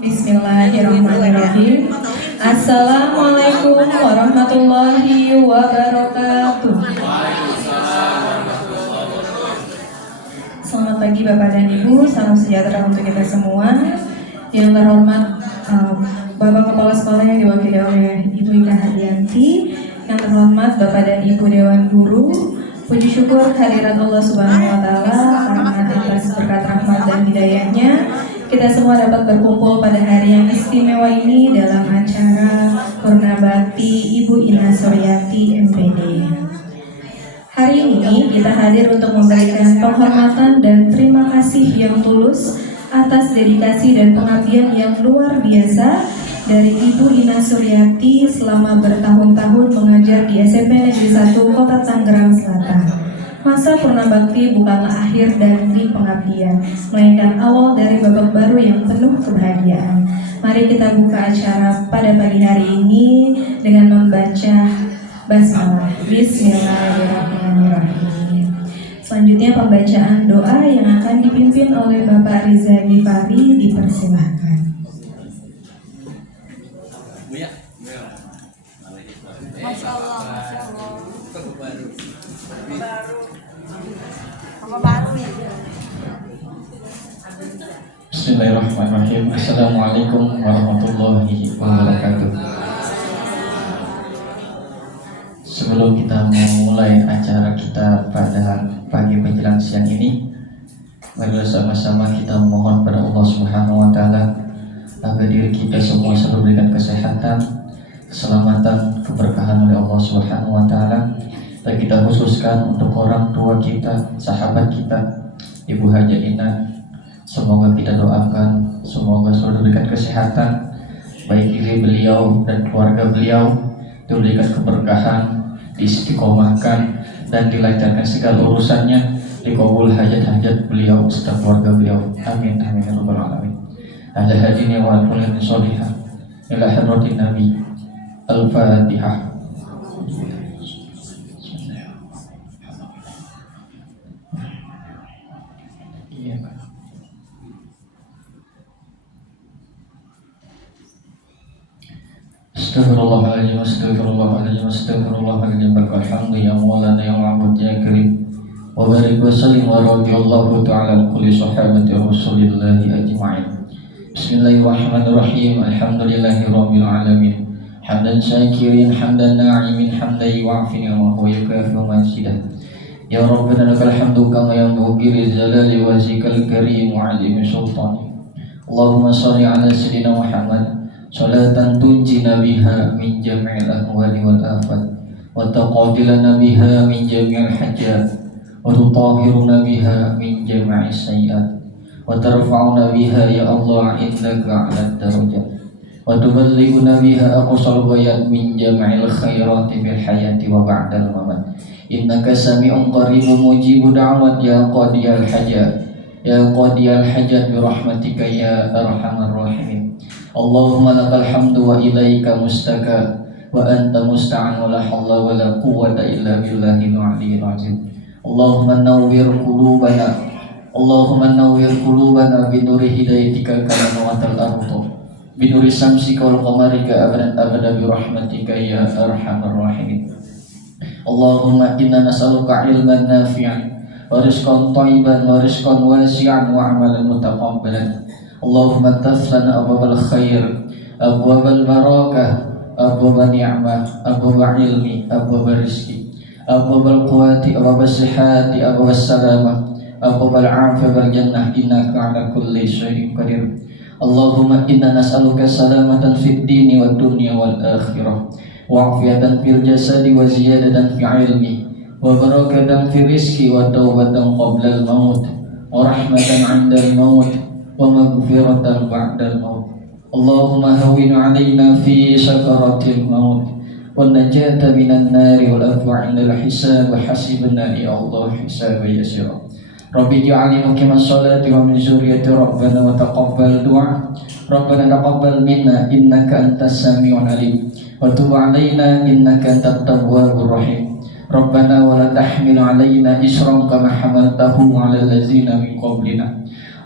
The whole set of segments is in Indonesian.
Bismillahirrahmanirrahim. Assalamualaikum warahmatullahi wabarakatuh. Selamat pagi Bapak dan Ibu, salam sejahtera untuk kita semua. Yang terhormat Bapak Kepala Sekolah yang diwakili oleh Ibu Ika Hadianti, yang terhormat Bapak dan Ibu Dewan Guru, puji syukur kehadirat Allah Subhanahu wa Ta'ala karena atas berkat rahmat dan hidayahnya kita semua dapat berkumpul pada hari yang istimewa ini dalam acara Purna Bakti Ibu Ina Suryati MPD. Hari ini kita hadir untuk memberikan penghormatan dan terima kasih yang tulus atas dedikasi dan pengabdian yang luar biasa dari Ibu Ina Suryati selama bertahun-tahun mengajar di SMP Negeri 1 Kota Tangerang Selatan. Masa Purna Bakti bukanlah akhir dari pengabdian, melainkan awal dari babak baru yang penuh kebahagiaan. Mari kita buka acara pada pagi hari ini dengan membaca basmalah. Bismillahirrahmanirrahim. Selanjutnya pembacaan doa yang akan dipimpin oleh Bapak Riza Gifari, dipersilahkan. Masya Allah, Masya Allah. Baru. Bismillahirrahmanirrahim. Assalamualaikum warahmatullahi wabarakatuh. Sebelum kita memulai acara kita pada pagi menjelang siang ini, mari sama-sama kita memohon pada Allah Subhanahu wa Ta'ala agar diri kita semua selalu diberikan kesehatan, keselamatan, keberkahan oleh Allah Subhanahu wa Ta'ala. Dan kita khususkan untuk orang tua kita, sahabat kita, Ibu Haja Ina. Semoga kita doakan, semoga selalu diberikan kesehatan, baik diri beliau dan keluarga beliau, diberikan keberkahan, diistiqomahkan dan dilancarkan segala urusannya, dikabul hajat-hajat beliau serta keluarga beliau. Amin amin ya rabbal alamin. Ala hadini wa al-kulli sholihah ila hadratin nabi. Al-Fatihah. Astaghfirullahaladzim, astaghfirullahaladzim, astaghfirullahaladzim. Alhamdulillah ya maulana ya ma'bud ya karim. Wa barik wa sallim wa radiyallahu ta'ala kulli sahabati rasulillahi ajma'in. Bismillahirrahmanirrahim. Alhamdulillahi rabbil alamin. Hamdan syakirin, hamdan na'imin, hamdan yu'afini wa huwa yukafi'u mazidah. Ya Rabbana lakal hamdu kama yanbaghi li jalali wajhikal karim wa 'azimi sultani. Allahumma shalli ala sayyidina Muhammad salatan tunjina biha min jami'il ahwali wal afat wa taqadilana biha min jami'il hajat wa tutahhiruna biha min jami'is sayyi'at wa tarfa'una biha ya Allah indaka 'ala darajat wa tuballighuna biha aqsal ghayat min jami'il khairati fil hayati wa ba'dal mamat. Innaka sami'un qaribun mujibu da'wat ya qadiyal hajat ya qadiyal hajat bi rahmatika ya arhamar rahimin. Allahumma lakal hamdu wa ilaika mustaka wa anta musta'an wa la hawla wa la quwwata illa billahil aliyyil azim. Allahumma nawwir qulubana, Allahumma nawwir qulubana bi nuri hidayatika kama nawwatal ardu bi nuri samsika wal qamarika abadan abada bi rahmatika ya arhamar rahimin. Allahumma inna nas'aluka ilman nafi'an wa rizqan thayyiban wa rizqan wasi'an wa amalan mutaqabbalan. Allahumma tafsana abwabal khair, abwabal barakah, abwabal ni'mah, abwabal ilmi, abwabal rizki, abwabal quwati, abwabal sihati, abwabal salamah, abwabal afiyah wal jannah. Innaka ala kulli syai'in qadir. Allahumma inna nas'aluka salamatan fid dini wad dunya wal akhirah, wa afiyatan fil jasadi wa ziyadatan fi ilmi, wa barakatan fi rizki, wa tawbatan qabla al maut, wa rahmatan 'inda al maut, wa maghfiratan ba'dal maut. Allahumma hawwin 'alaina fi sakaratil maut wan najata minan nari wal afwa 'inda al hisab wa hasibna ya Allah hisaban yasira. Rabbi ij'alni muqimas sholati wa min dzurriyyati rabbana wa taqabbal du'a. Rabbana taqabbal minna innaka antas sami'ul 'alim wa tub 'alaina innaka antat tawwabur rahim. Rabbana wa la tahmil 'alaina isran kama hamaltahu 'alal ladzina min qablina.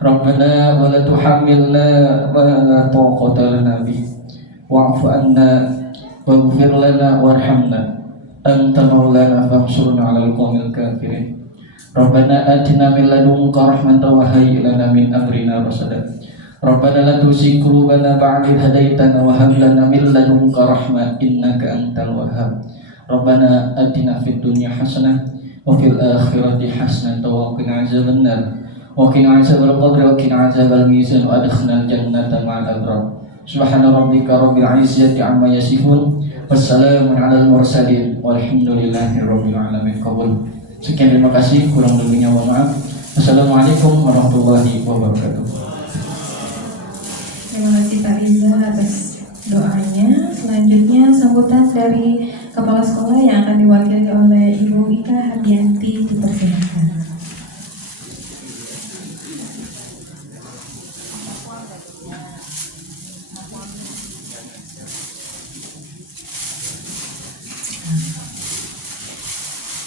Rabbana wa la tuhammilna ma la taqata lana bih wa'fu anna waghfir lana warhamna anta maulana fansurna 'alal qaumil kafirin. Rabbana atina min ladunka rahmatan wa hayyi lana min amrina rasada. Rabbana la tuzigh qulubana ba'da idh hadaitana wa hab lana min ladunka rahmah innaka antal wahhab. Rabbana atina fid dunya hasanah wa fil akhirati hasanah wa qina azabannar wa qina azabal qabr wa qina azabal mizan wa adkhilnal jannata ma'al abrar. Subhana rabbika rabbil izzati amma yasifun wassalamun 'alal mursalin walhamdulillahi rabbil alamin. Qabul. Sekian, terima kasih, kurang lebihnya mohon maaf. Assalamualaikum warahmatullahi wabarakatuh. Terima kasih Pak Riza atas doanya. Selanjutnya sambutan dari Kepala Sekolah yang akan diwakili oleh Ibu Ika Hardianti dipersilakan.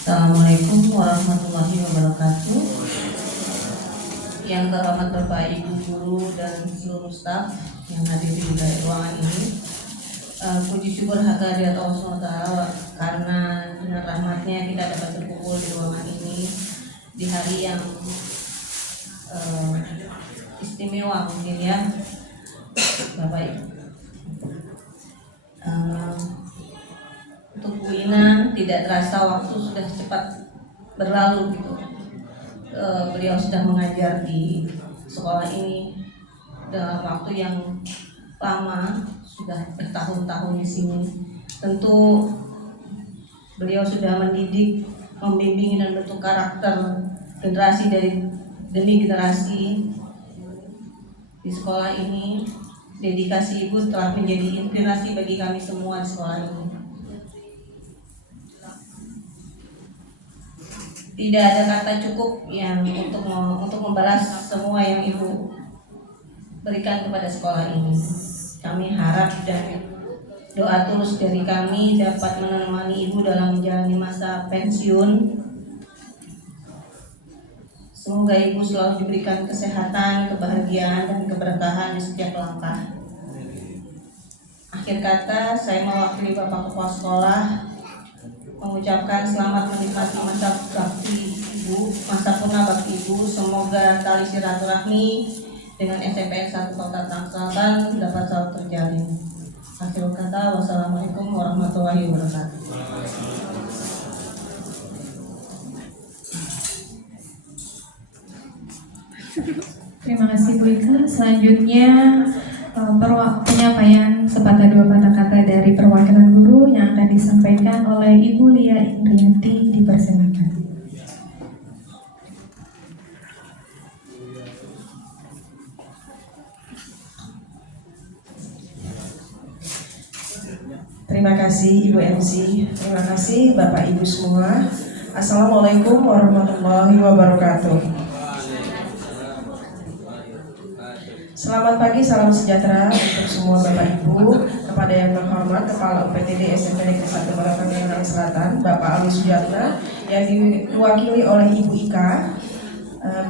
Assalamualaikum warahmatullahi wabarakatuh. Yang terhormat Bapak Ibu guru dan seluruh staf yang hadir di ruangan ini, puji syukur hadirat Allah SWT karena dengan rahmatnya kita dapat berkumpul di ruangan ini di hari yang istimewa mungkin ya Bapak Ibu. Untuk Bu Ina tidak terasa waktu sudah cepat berlalu gitu. Beliau sudah mengajar di sekolah ini dalam waktu yang lama, sudah bertahun-tahun di sini. Tentu beliau sudah mendidik, membimbing dan bentuk karakter generasi demi generasi di sekolah ini. Dedikasi Ibu telah menjadi inspirasi bagi kami semua di sekolah ini. Tidak ada kata cukup yang untuk membalas semua yang Ibu berikan kepada sekolah ini. Kami harap dan doa tulus dari kami dapat menemani Ibu dalam menjalani masa pensiun. Semoga Ibu selalu diberikan kesehatan, kebahagiaan, dan keberkahan di setiap langkah. Akhir kata, saya mewakili Bapak Kepala Sekolah mengucapkan selamat menikmati masa bakti Ibu, masa purna bakti Ibu. Semoga tali silaturahmi dengan SMPN 1 Kota Tangerang Selatan dapat selalu terjalin. Akhir kata, wassalamualaikum warahmatullahi wabarakatuh. Terima kasih Bu Ika. Selanjutnya penyampaian sepatah dua patah kata dari perwakilan guru yang akan disampaikan oleh Ibu Lia Indrianti dipersilakan. Terima kasih Ibu MC, terima kasih Bapak Ibu semua. Assalamualaikum warahmatullahi wabarakatuh. Selamat pagi, salam sejahtera untuk semua Bapak Ibu. Kepada yang terhormat Kepala UPTD SMP Negeri 1 Tangerang Selatan, Bapak Ali Sujatna, yang diwakili oleh Ibu Ika,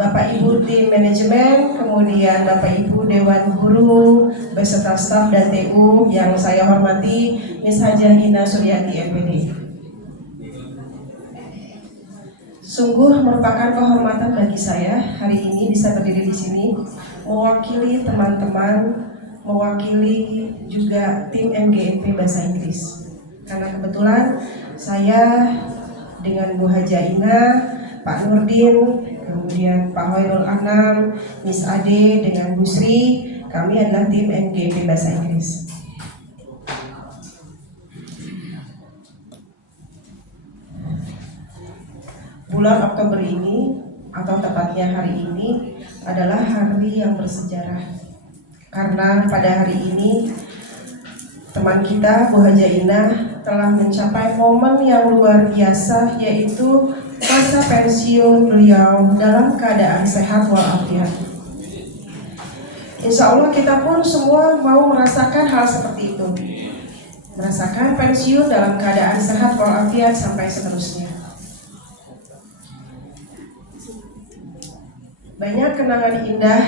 Bapak Ibu tim manajemen, kemudian Bapak Ibu Dewan Guru beserta staf dan TU yang saya hormati, Miss Hajah Ina Suryati MPD. Sungguh merupakan kehormatan bagi saya hari ini bisa berdiri di sini, mewakili teman-teman, mewakili juga tim MGMP Bahasa Inggris. Karena kebetulan saya dengan Bu Hajah Ina, Pak Nurdin, kemudian Pak Hoirul Anam, Miss Ade dengan Bu Sri, kami adalah tim MGMP Bahasa Inggris. Bulan Oktober ini, atau tepatnya hari ini, adalah hari yang bersejarah. Karena pada hari ini, teman kita, Bu Hajah Ina, telah mencapai momen yang luar biasa, yaitu masa pensiun beliau dalam keadaan sehat walafiat. Insya Allah kita pun semua mau merasakan hal seperti itu. Merasakan pensiun dalam keadaan sehat walafiat sampai seterusnya. banyak kenangan indah,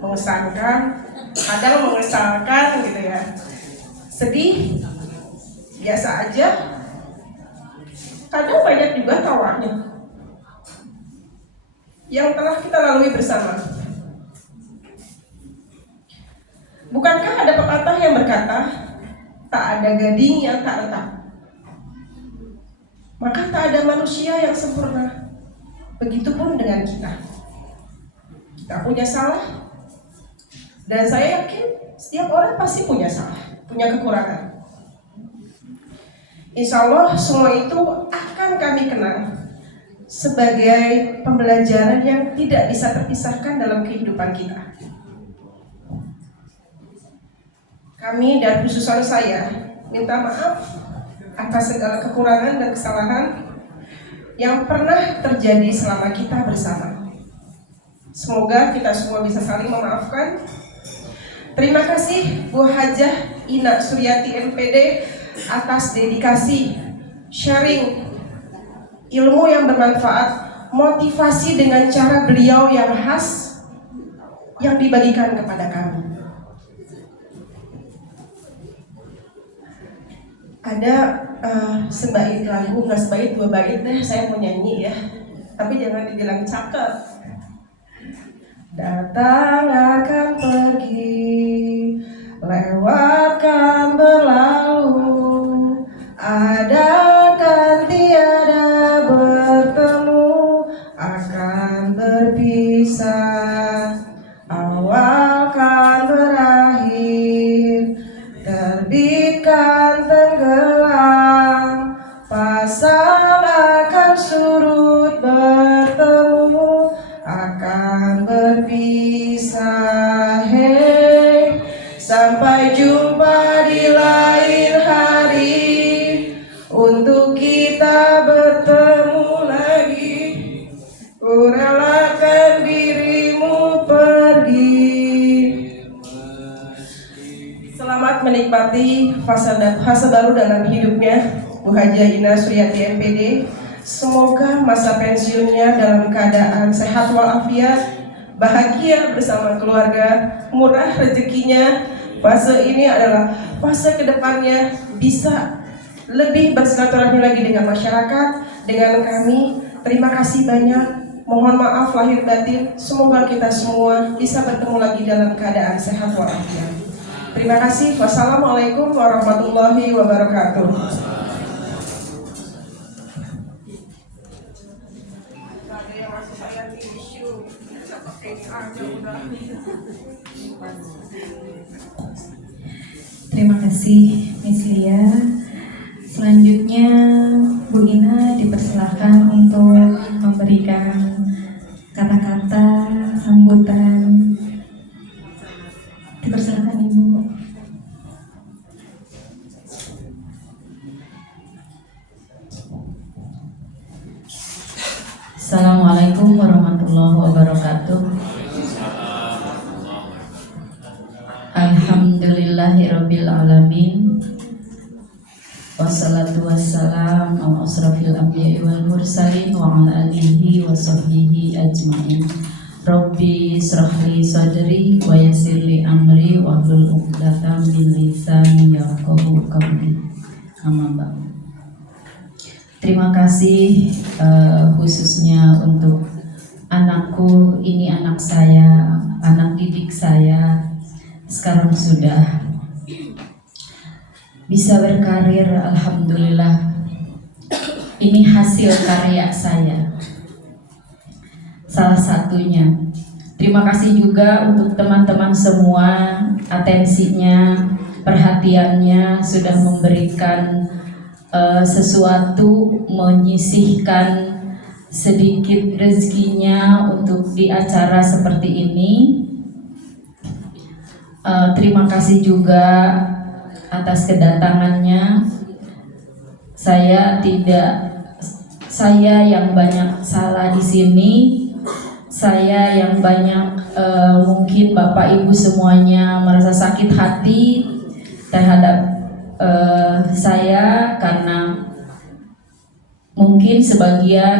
mengesankan, kadang mengesalkan gitu ya. Sedih, biasa aja, kadang banyak juga tawanya yang telah kita lalui bersama. Bukankah ada pepatah yang berkata, tak ada gading yang tak retak, maka tak ada manusia yang sempurna. Begitupun dengan kita. Kita punya salah, dan saya yakin setiap orang pasti punya salah, punya kekurangan. Insya Allah semua itu akan kami kenang sebagai pembelajaran yang tidak bisa terpisahkan dalam kehidupan kita. Kami dan khususan saya minta maaf atas segala kekurangan dan kesalahan yang pernah terjadi selama kita bersama. Semoga kita semua bisa saling memaafkan. Terima kasih Bu Hajah Ina Suryati MPD atas dedikasi, sharing ilmu yang bermanfaat, motivasi dengan cara beliau yang khas yang dibagikan kepada kami. Ada sebaik lagu, nggak sebaik, 2 bait deh, saya mau nyanyi ya, tapi jangan dibilang cakep. Datang akan pergi, lewatkan berlalu, ada kan tiada bertemu, akan berpisah, awal kan berakhir, terbitkan tenggelam, pasang akan surut, bertemu akan berpisah. Hey, sampai jumpa di lain hari, untuk kita bertemu lagi, ku relakan dirimu pergi. Selamat menikmati fase baru dalam hidupnya Bu Hajah Ina Suryati MPD. Semoga masa pensiunnya dalam keadaan sehat walafiat, bahagia bersama keluarga, murah rezekinya. Fase ini adalah fase kedepannya bisa lebih bersilaturahmi lagi dengan masyarakat, dengan kami. Terima kasih banyak. Mohon maaf lahir batin. Semoga kita semua bisa bertemu lagi dalam keadaan sehat walafiat. Terima kasih. Wassalamualaikum warahmatullahi wabarakatuh. Terima kasih Miss Lia. Selanjutnya Bu Ina dipersilahkan untuk memberikan kata-kata sambutan. Dipersilahkan Ibu. Assalamualaikum warahmatullahi wabarakatuh. Alhamdulillahirabbil alamin. Wassalatu wassalamu ala asrofil anbiya'i wal mursalin wa ala alihi wa sahbihi ajmain. Rabbi israhli sadri wa yassirli amri wa hlul 'uqdatam min lisani yafqahu qawli. Amma ba'du. Terima kasih khususnya untuk anakku, ini anak saya, anak didik saya, sekarang sudah bisa berkarir, alhamdulillah. Ini hasil karya saya, salah satunya. Terima kasih juga untuk teman-teman semua, atensinya, perhatiannya, sudah memberikan sesuatu, menyisihkan sedikit rezekinya untuk di acara seperti ini. Terima kasih juga atas kedatangannya. Saya yang banyak salah di sini, saya yang banyak mungkin Bapak Ibu semuanya merasa sakit hati terhadap saya, karena mungkin sebagian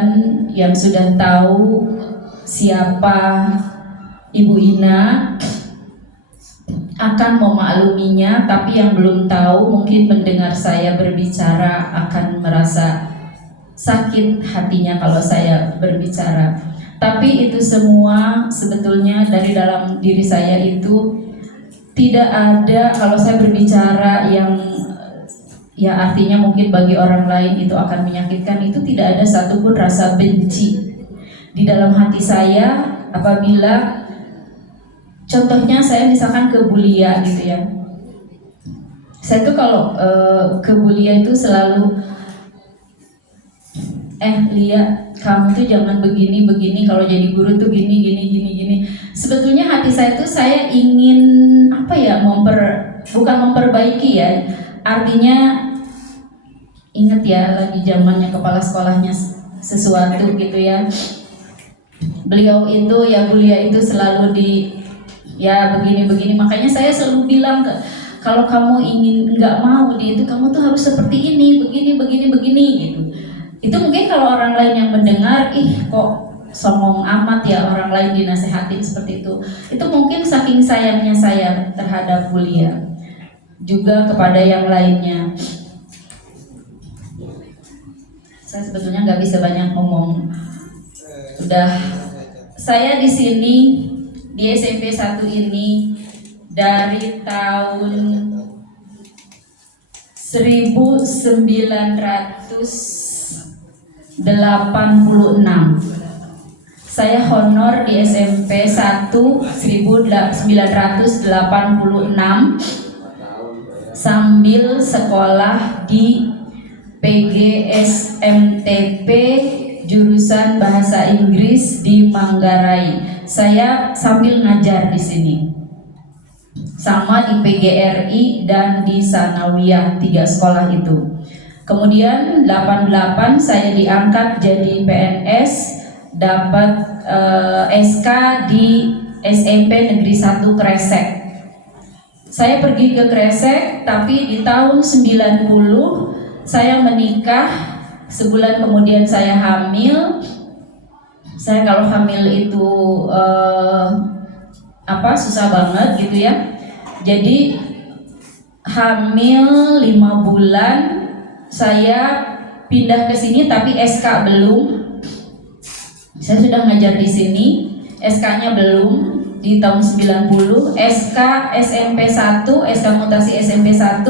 yang sudah tahu siapa Ibu Ina akan memakluminya, tapi yang belum tahu mungkin mendengar saya berbicara akan merasa sakit hatinya kalau saya berbicara. Tapi itu semua sebetulnya dari dalam diri saya itu tidak ada, kalau saya berbicara yang ya artinya mungkin bagi orang lain itu akan menyakitkan, itu tidak ada satupun rasa benci di dalam hati saya. Apabila contohnya saya misalkan ke Bulia gitu ya, saya tuh kalau ke Bulia itu selalu Lia, kamu tuh jangan begini, kalau jadi guru tuh gini. Sebetulnya hati saya tuh saya ingin apa ya, bukan memperbaiki ya. Artinya ingat ya, lagi zamannya kepala sekolahnya sesuatu gitu ya. Beliau itu ya, Bulia itu selalu ya begini. Makanya saya selalu bilang kalau kamu nggak mau di itu, kamu tuh harus seperti ini, begini gitu. Itu mungkin kalau orang lain yang mendengar, kok songong amat ya orang lain dinasehatin seperti itu. Itu mungkin saking sayangnya saya terhadap Bulia, juga kepada yang lainnya. Saya sebetulnya nggak bisa banyak ngomong. Saya di sini di SMP 1 ini dari tahun 1986. Saya honor di SMP 1 1986 sambil sekolah di PGSMTP jurusan Bahasa Inggris di Manggarai. Saya sambil ngajar di sini, sama di PGRI dan di Sanawiyah, 3 sekolah itu. Kemudian 88 saya diangkat jadi PNS, dapat SK di SMP Negeri 1 Kresek. Saya pergi ke Kresek, tapi di tahun 90 saya menikah, sebulan kemudian saya hamil. Saya kalau hamil itu susah banget gitu ya. Jadi hamil 5 bulan saya pindah ke sini, tapi SK belum. Saya sudah ngajar di sini, SK-nya belum di tahun 90. SK SMP 1, SK mutasi SMP 1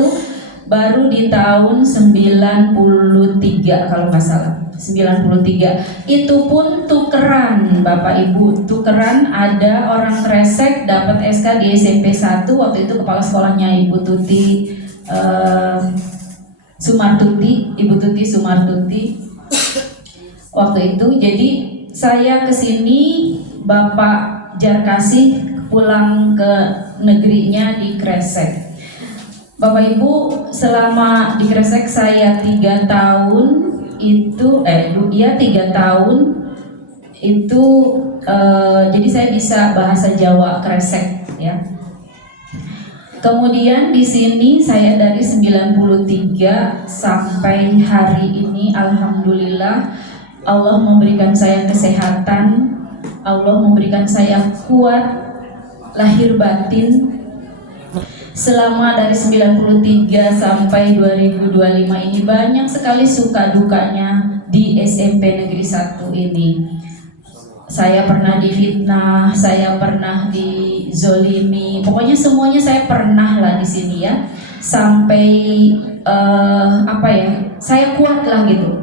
baru di tahun 93 kalau nggak salah. 93. Itu pun tukeran, Bapak Ibu. Tukeran, ada orang Kresek dapat SK di SMP 1, waktu itu kepala sekolahnya Ibu Tuti Ibu Tuti Sumartuti waktu itu. Jadi saya kesini, Bapak Jarkasih pulang ke negerinya di Kresek. Bapak Ibu, selama di Kresek saya 3 tahun itu 3 tahun itu jadi saya bisa bahasa Jawa Kresek ya. Kemudian di sini saya dari 93 sampai hari ini, alhamdulillah Allah memberikan saya kesehatan, Allah memberikan saya kuat lahir batin. Selama dari 93 sampai 2025 ini banyak sekali suka dukanya di SMP Negeri 1 ini. Saya pernah difitnah, saya pernah dizolimi, pokoknya semuanya saya pernah lah di sini ya. Sampai saya kuat lah gitu.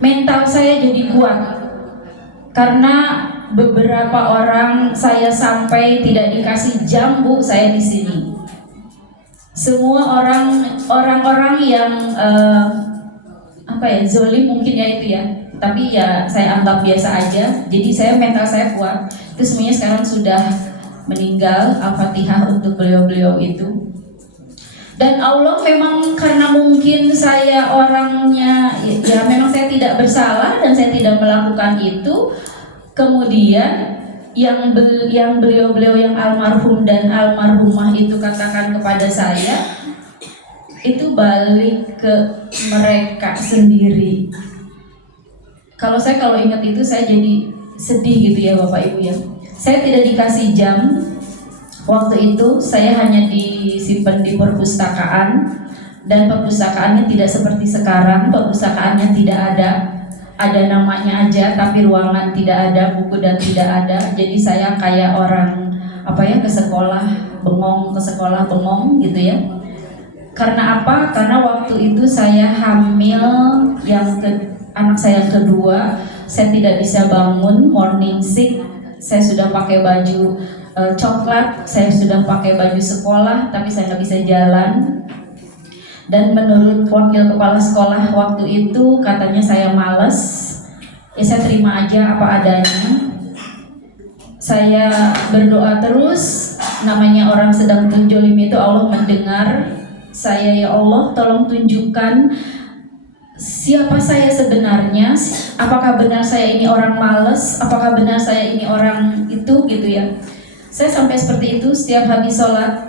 Mental saya jadi kuat karena beberapa orang saya sampai tidak dikasih jambu saya di sini. Semua orang-orang yang zolim mungkin ya itu ya, tapi ya saya anggap biasa aja. Jadi mental saya kuat. Itu semuanya sekarang sudah meninggal. Al-Fatihah untuk beliau-beliau itu. Dan Allah memang karena mungkin saya orangnya ya memang saya tidak bersalah dan saya tidak melakukan itu. Kemudian yang beliau-beliau yang almarhum dan almarhumah itu katakan kepada saya, itu balik ke mereka sendiri. Kalau ingat itu saya jadi sedih gitu ya Bapak Ibu ya. Saya tidak dikasih jam. Waktu itu saya hanya disimpan di perpustakaan, dan perpustakaannya tidak seperti sekarang. Perpustakaannya tidak ada namanya aja, tapi ruangan tidak ada, buku dan tidak ada. Jadi saya kayak orang ke sekolah bengong gitu ya. Karena apa? Karena waktu itu saya hamil anak saya yang kedua. Saya tidak bisa bangun, morning sick. Saya sudah pakai baju coklat, saya sudah pakai baju sekolah, tapi saya nggak bisa jalan. Dan menurut wakil kepala sekolah waktu itu katanya saya malas. Ya saya terima aja apa adanya. Saya berdoa terus. Namanya orang sedang terjolim itu Allah mendengar saya. Ya Allah, tolong tunjukkan siapa saya sebenarnya. Apakah benar saya ini orang malas? Apakah benar saya ini orang itu gitu ya. Saya sampai seperti itu setiap habis sholat.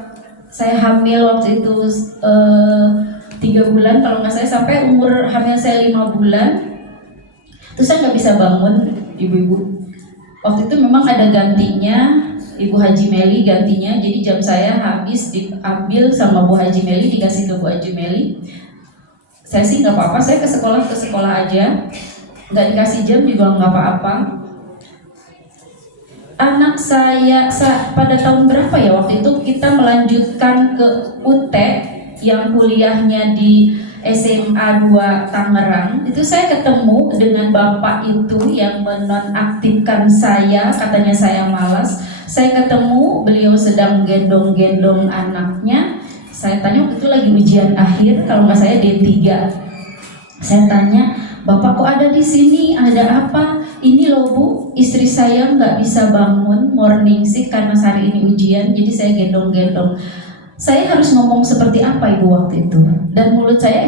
Saya hamil waktu itu 3 bulan kalau nggak saya, sampai umur hamil saya 5 bulan. Terus saya nggak bisa bangun, ibu-ibu. Waktu itu memang ada gantinya, Ibu Haji Meli gantinya. Jadi jam saya habis diambil sama Bu Haji Meli, dikasih ke Bu Haji Meli. Saya sih nggak apa-apa, saya ke sekolah aja, nggak dikasih jam juga nggak apa-apa. Anak saya pada tahun berapa ya waktu itu kita melanjutkan ke UT yang kuliahnya di SMA 2 Tangerang. Itu saya ketemu dengan bapak itu yang menonaktifkan saya, katanya saya malas. Saya ketemu, beliau sedang gendong-gendong anaknya. Saya tanya, waktu itu lagi ujian akhir, kalau nggak saya D3. Saya tanya, Bapak kok ada di sini? Ada apa? Ini loh Bu, istri saya nggak bisa bangun, morning sick karena hari ini ujian, jadi saya gendong-gendong. Saya harus ngomong seperti apa Ibu waktu itu? Dan mulut saya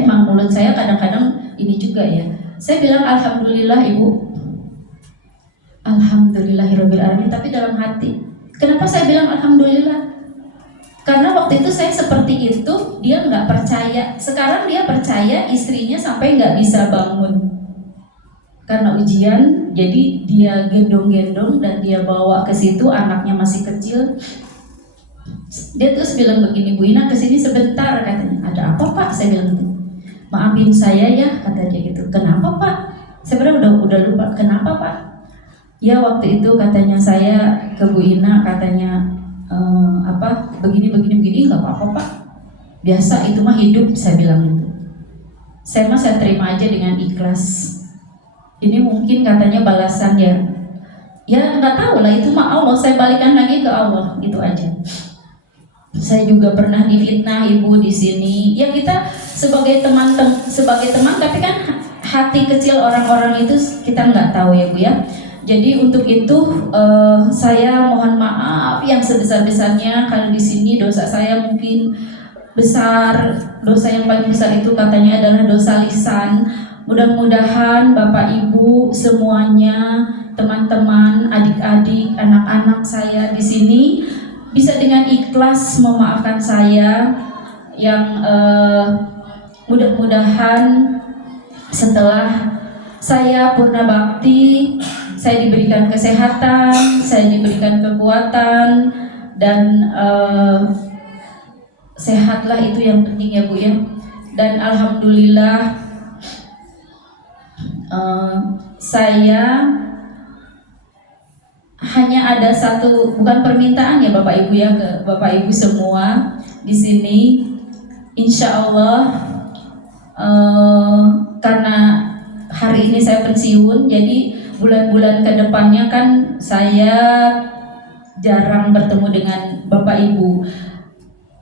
kadang-kadang ini juga ya. Saya bilang Alhamdulillah Ibu, Alhamdulillahirabbil alamin, tapi dalam hati. Kenapa saya bilang Alhamdulillah? Karena waktu itu saya seperti itu, dia nggak percaya. Sekarang dia percaya, istrinya sampai nggak bisa bangun karena ujian. Jadi dia gendong-gendong dan dia bawa ke situ, anaknya masih kecil. Dia terus bilang begini, Bu Ina kesini sebentar katanya. Ada apa Pak? Saya bilang gitu. Maafin saya ya, kata dia gitu. Kenapa Pak? Saya bilang udah lupa. Kenapa Pak? Ya waktu itu katanya saya ke Bu Ina, katanya begini nggak apa-apa Pak. Biasa itu mah hidup, saya bilang gitu. Saya terima aja dengan ikhlas. Ini mungkin katanya balasan ya. Ya nggak tahu lah, itu mah Allah. Saya balikan lagi ke Allah, gitu aja. Saya juga pernah difitnah Ibu di sini. Ya kita sebagai teman, tapi kan hati kecil orang-orang itu kita nggak tahu ya Bu ya. Jadi untuk itu saya mohon maaf yang sebesar-besarnya kalau di sini dosa saya mungkin besar. Dosa yang paling besar itu katanya adalah dosa lisan. Mudah-mudahan Bapak Ibu semuanya, teman-teman, adik-adik, anak-anak saya di sini bisa dengan ikhlas memaafkan saya. Yang mudah-mudahan setelah saya purna bakti, saya diberikan kesehatan, saya diberikan kekuatan, dan sehatlah itu yang penting ya Bu ya. Dan alhamdulillah saya hanya ada satu, bukan permintaan ya Bapak Ibu ya, ke Bapak Ibu semua di sini. Insya Allah karena hari ini saya pensiun, jadi bulan-bulan kedepannya kan saya jarang bertemu dengan Bapak Ibu.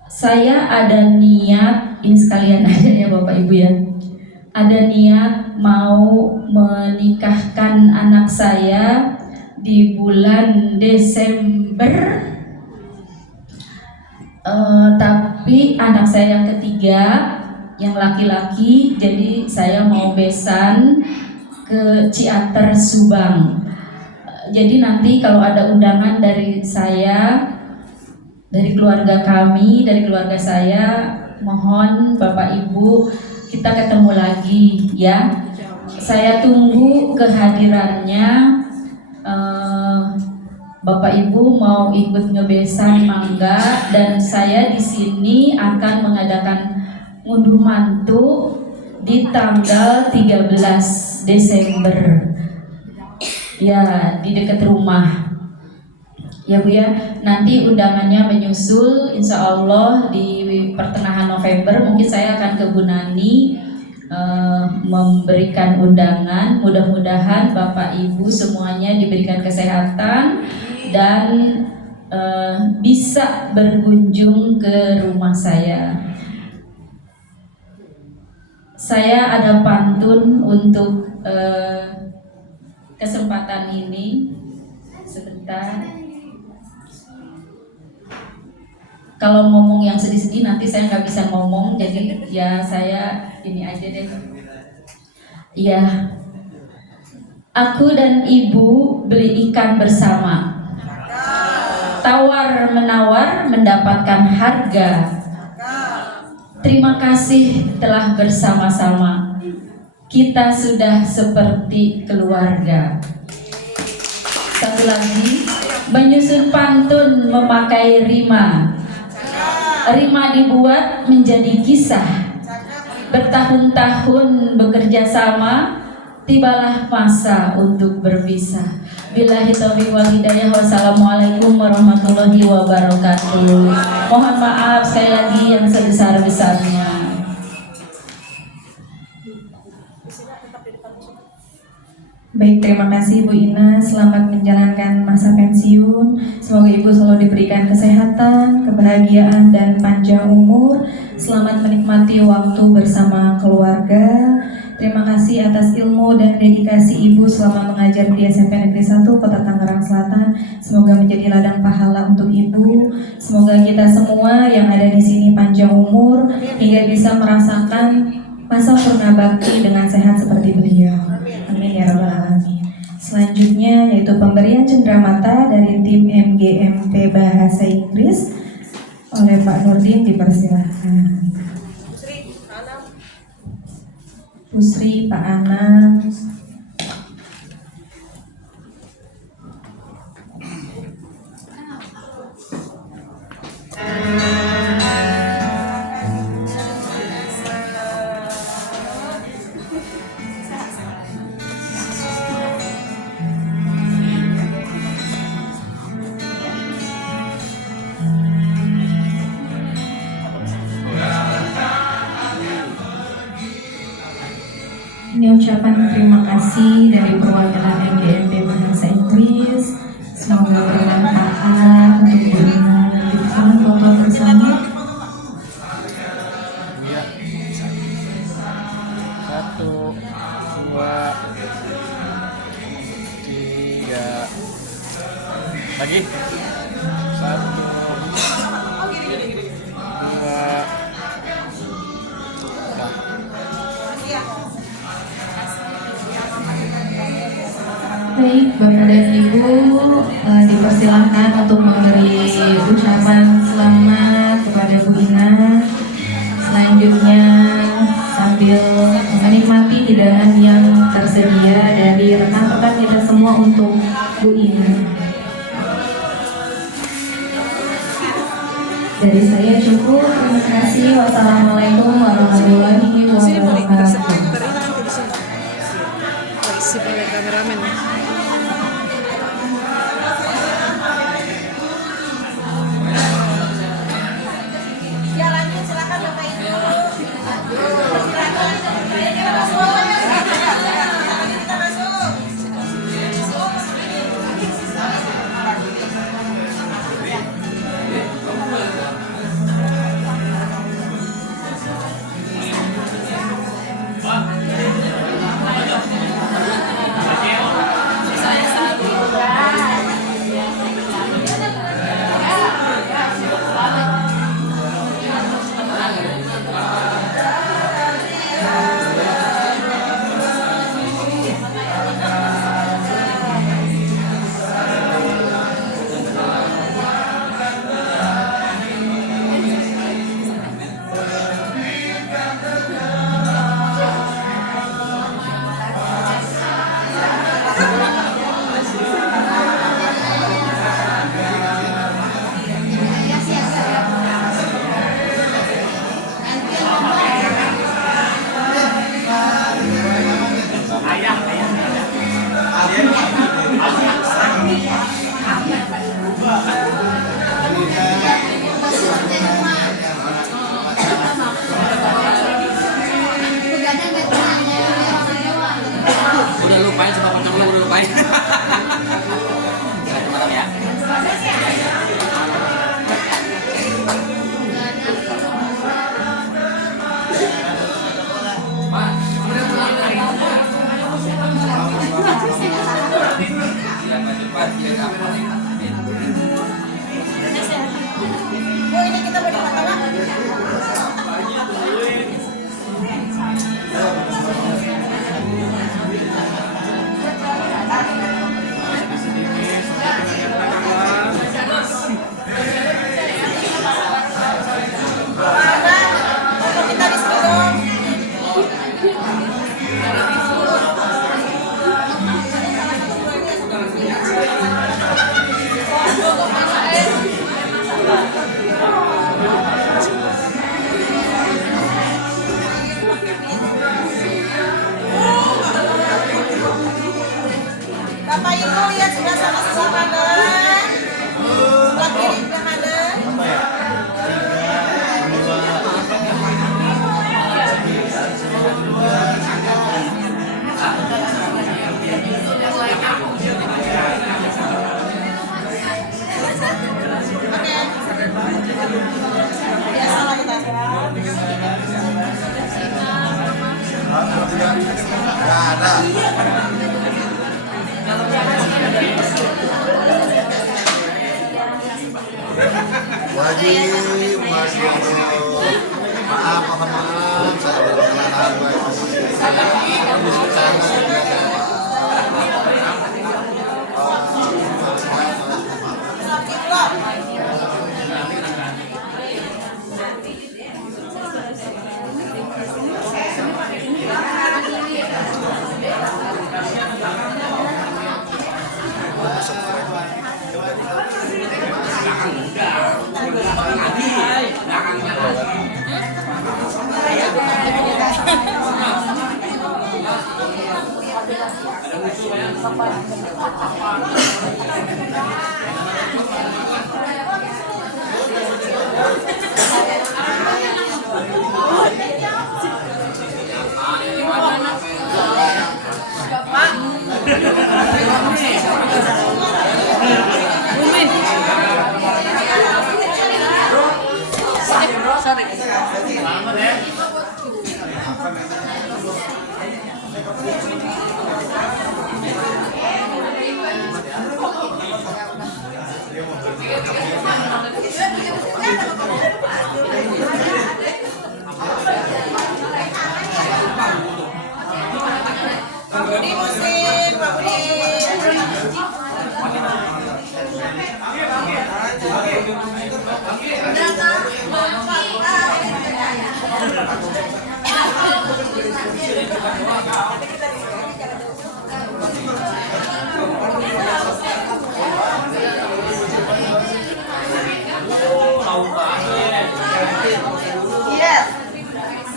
Saya ada niat, ini sekalian aja ya Bapak Ibu ya, ada niat mau menikahkan anak saya di bulan Desember, tapi anak saya yang ketiga, yang laki-laki, jadi saya mau besan ke Ciater Subang. Jadi nanti kalau ada undangan dari saya, dari keluarga kami, dari keluarga saya, mohon Bapak Ibu kita ketemu lagi ya. Saya tunggu kehadirannya eh, Bapak Ibu mau ikut ngebesan mangga, dan saya di sini akan mengadakan ngunduh mantu di tanggal 13 Desember. Ya, di dekat rumah. Ya Bu ya, nanti undangannya menyusul insya Allah di pertengahan November. Mungkin saya akan ke Bu Nani memberikan undangan. Mudah-mudahan Bapak Ibu semuanya diberikan kesehatan dan bisa berkunjung ke rumah saya. Saya ada pantun untuk kesempatan ini. Sebentar. Kalau ngomong yang sedih-sedih nanti saya nggak bisa ngomong, jadi ya saya ini aja deh. Iya. Aku dan ibu beli ikan bersama. Tawar menawar mendapatkan harga. Terima kasih telah bersama-sama. Kita sudah seperti keluarga. Satu lagi, menyusun pantun memakai rima. Rima dibuat menjadi kisah. Bertahun-tahun bekerja sama, tibalah masa untuk berpisah. Billahi taufiq wal hidayah. Wassalamualaikum warahmatullahi wabarakatuh. Mohon maaf sekali lagi yang sebesar-besarnya. Baik, terima kasih Bu Ina. Selamat menjalankan masa pensiun. Semoga Ibu selalu diberikan kesehatan, kebahagiaan, dan panjang umur. Selamat menikmati waktu bersama keluarga. Terima kasih atas ilmu dan dedikasi Ibu selama mengajar di SMP Negeri 1 Kota Tangerang Selatan. Semoga menjadi ladang pahala untuk Ibu. Semoga kita semua yang ada di sini panjang umur hingga bisa merasakan masa purna bakti dengan sehat seperti beliau. Amin ya rabbal alamin. Selanjutnya yaitu pemberian cenderamata dari tim MGMP Bahasa Inggris oleh Pak Nurdin, dipersilahkan. Pusri, Pak Anam. Ini ucapan terima kasih dari perwakilan MGMP Bahasa Inggris. Semoga bermanfaat untuk Ina. Kita foto bersama. Satu, dua, tiga, lagi. Satu, dua. Baik, Bapak dan Ibu, dipersilahkan untuk memberi ucapan selamat kepada Bu Ina. Selanjutnya, sambil menikmati hidangan yang tersedia dari rekan-rekan kita semua untuk Bu Ina. Dari saya cukup, terima kasih. Wassalamualaikum warahmatullahi wabarakatuh. Si kameramen. Nggak ada. Wajib, masya Allah. Maaf, mohon maaf. Saya ada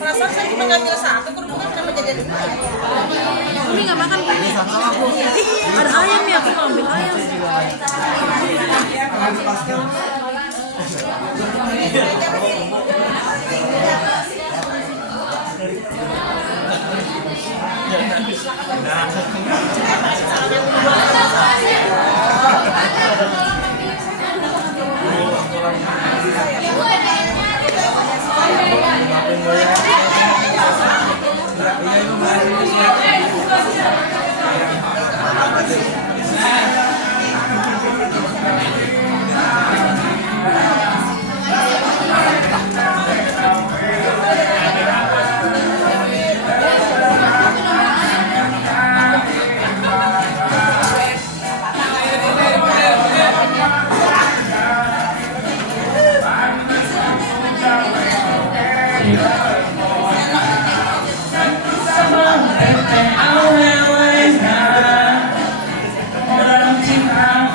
Perasaan saya cuma ngambil satu, kerupuknya kenapa jadi dua ya? Ini nggak makan kan? Ada ayam ya, aku mau ambil ayam. Iya,